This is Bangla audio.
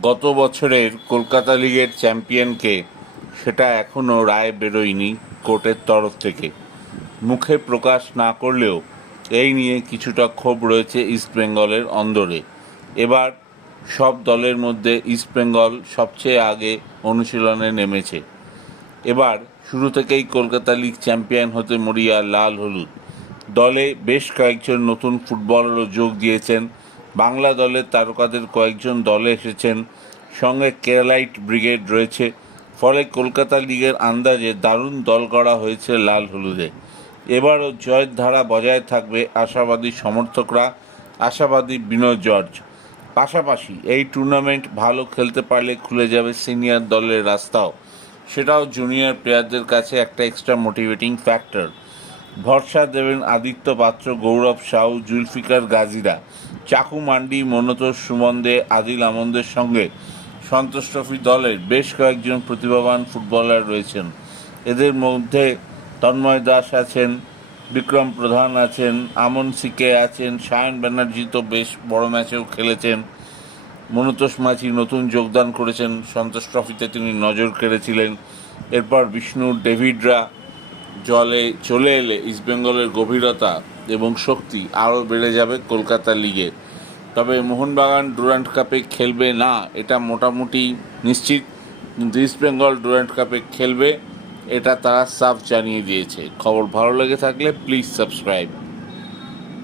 গত বছরের কলকাতা লিগের চ্যাম্পিয়নকে সেটা এখনও রায় বেরোয়নি কোর্টের তরফ থেকে। মুখে প্রকাশ না করলেও এই নিয়ে কিছুটা ক্ষোভ রয়েছে ইস্টবেঙ্গলের অন্দরে। এবার সব দলের মধ্যে ইস্টবেঙ্গল সবচেয়ে আগে অনুশীলনে নেমেছে। এবার শুরু থেকেই কলকাতা লিগ চ্যাম্পিয়ন হতে মরিয়া লাল হলুদ। দলে বেশ কয়েকজন নতুন ফুটবলারও যোগ দিয়েছেন। বাংলা দলের তারকাদের কয়েকজন দলে এসেছেন, সঙ্গে কেরালাইট ব্রিগেড রয়েছে। ফলে কলকাতা লিগের আন্দাজে দারুণ দল গড়া হয়েছে লাল হলুদে। এবারও জয়ের ধারা বজায় থাকবে আশাবাদী সমর্থকরা, আশাবাদী বিনোদ জর্জ। পাশাপাশি এই টুর্নামেন্ট ভালো খেলতে পারলে খুলে যাবে সিনিয়র দলের রাস্তাও। সেটাও জুনিয়র প্লেয়ারদের কাছে একটা এক্সট্রা মোটিভেটিং ফ্যাক্টর। ভরসা দেবেন আদিত্য পাত্র, গৌরব সাউ, জুলফিকার গাজীরা। চাকু মান্ডি, মনতোষ সুমন দে, আদিল আমন্দের সঙ্গে সন্তোষ ট্রফি দলের বেশ কয়েকজন প্রতিভাবান ফুটবলার রয়েছেন। এদের মধ্যে তন্ময় দাস আছেন, বিক্রম প্রধান আছেন, আমন সিকে আছেন, সায়ন ব্যানার্জি তো বেশ বড় ম্যাচেও খেলেছেন। মনতোষ মাঝি নতুন যোগদান করেছেন, সন্তোষ ট্রফিতে তিনি নজর কেড়েছিলেন। এরপর বিষ্ণু, ডেভিডরা জলে চলে এলে ইস্টবেঙ্গলের গভীরতা এবং শক্তি আরও বেড়ে যাবে কলকাতা লিগে। তবে মোহনবাগান ডুরান্ড কাপে খেলবে না এটা মোটামুটি নিশ্চিত, কিন্তু ইস্টবেঙ্গল ডুরান্ড কাপে খেলবে এটা তারা সাফ জানিয়ে দিয়েছে। খবর ভালো লেগে থাকলে প্লিজ সাবস্ক্রাইব।